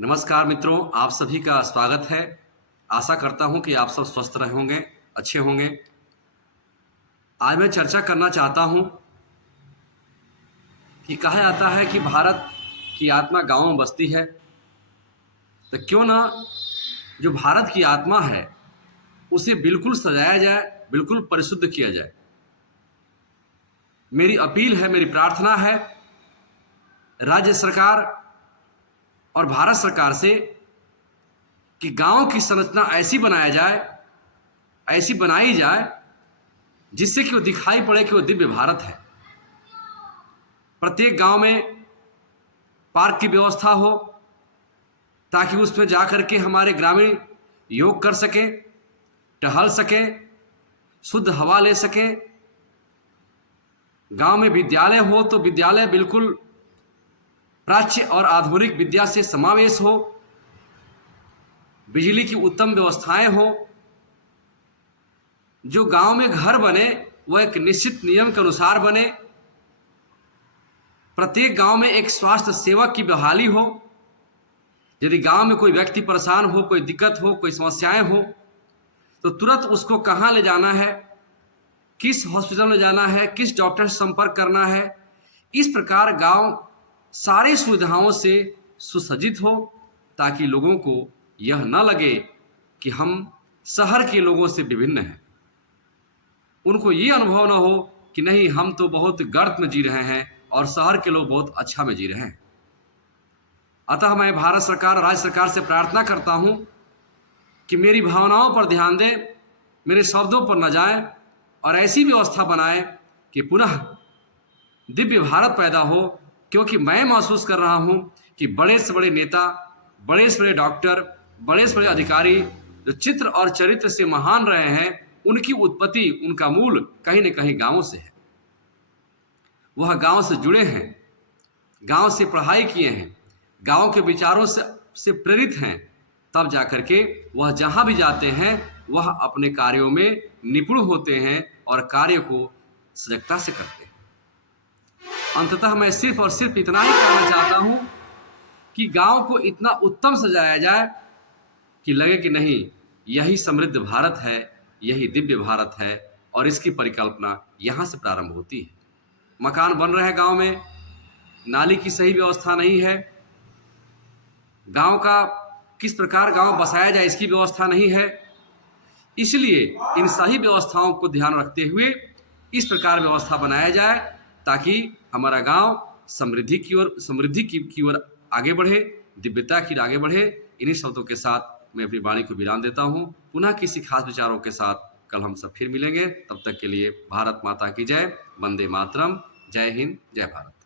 नमस्कार मित्रों, आप सभी का स्वागत है। आशा करता हूं कि आप सब स्वस्थ रहे होंगे, अच्छे होंगे। आज मैं चर्चा करना चाहता हूं कि कहा जाता है कि भारत की आत्मा गाँव में बसती है, तो क्यों ना जो भारत की आत्मा है, उसे बिल्कुल सजाया जाए, बिल्कुल परिशुद्ध किया जाए। मेरी अपील है, मेरी प्रार्थना है राज्य सरकार और भारत सरकार से कि गाँव की संरचना ऐसी बनाया जाए, ऐसी बनाई जाए जिससे कि वो दिखाई पड़े कि वो दिव्य भारत है। प्रत्येक गांव में पार्क की व्यवस्था हो ताकि उसमें जाकर के हमारे ग्रामीण योग कर सके, टहल सके, शुद्ध हवा ले सके। गांव में विद्यालय हो तो विद्यालय बिल्कुल प्राच्य और आधुनिक विद्या से समावेश हो। बिजली की उत्तम व्यवस्थाएं हो। जो गांव में घर बने वह एक निश्चित नियम के अनुसार बने। प्रत्येक गांव में एक स्वास्थ्य सेवक की बहाली हो। यदि गांव में कोई व्यक्ति परेशान हो, कोई दिक्कत हो, कोई समस्याएं हो, तो तुरंत उसको कहां ले जाना है, किस हॉस्पिटल में जाना है, किस डॉक्टर से संपर्क करना है। इस प्रकार गांव सारी सुविधाओं से सुसज्जित हो ताकि लोगों को यह न लगे कि हम शहर के लोगों से विभिन्न हैं। उनको ये अनुभव न हो कि नहीं, हम तो बहुत गर्त में जी रहे हैं और शहर के लोग बहुत अच्छा में जी रहे हैं। अतः मैं भारत सरकार, राज्य सरकार से प्रार्थना करता हूं कि मेरी भावनाओं पर ध्यान दें, मेरे शब्दों पर न जाएं और ऐसी व्यवस्था बनाएं कि पुनः दिव्य भारत पैदा हो। क्योंकि मैं महसूस कर रहा हूं कि बड़े से बड़े नेता, बड़े से बड़े डॉक्टर, बड़े से बड़े अधिकारी जो चित्र और चरित्र से महान रहे हैं, उनकी उत्पत्ति, उनका मूल कहीं न कहीं गांवों से है। वह गांव से जुड़े हैं, गांव से पढ़ाई किए हैं, गांव के विचारों से प्रेरित हैं। तब जाकर के वह जहां भी जाते हैं वह अपने कार्यों में निपुण होते हैं और कार्य को सजगता से करते हैं। अंततः मैं सिर्फ और सिर्फ इतना ही कहना चाहता हूं कि गांव को इतना उत्तम सजाया जाए कि लगे कि नहीं, यही समृद्ध भारत है, यही दिव्य भारत है और इसकी परिकल्पना यहां से प्रारंभ होती है। मकान बन रहे हैं गांव में, नाली की सही व्यवस्था नहीं है, गांव का किस प्रकार गांव बसाया जाए इसकी व्यवस्था नहीं है। इसलिए इन सही व्यवस्थाओं को ध्यान रखते हुए इस प्रकार व्यवस्था बनाया जाए ताकि हमारा गांव समृद्धि की ओर आगे बढ़े, दिव्यता की ओर आगे बढ़े। इन्हीं शब्दों के साथ मैं अपनी वाणी को विराम देता हूं। पुनः किसी खास विचारों के साथ कल हम सब फिर मिलेंगे। तब तक के लिए भारत माता की जय, वंदे मातरम, जय हिंद, जय भारत।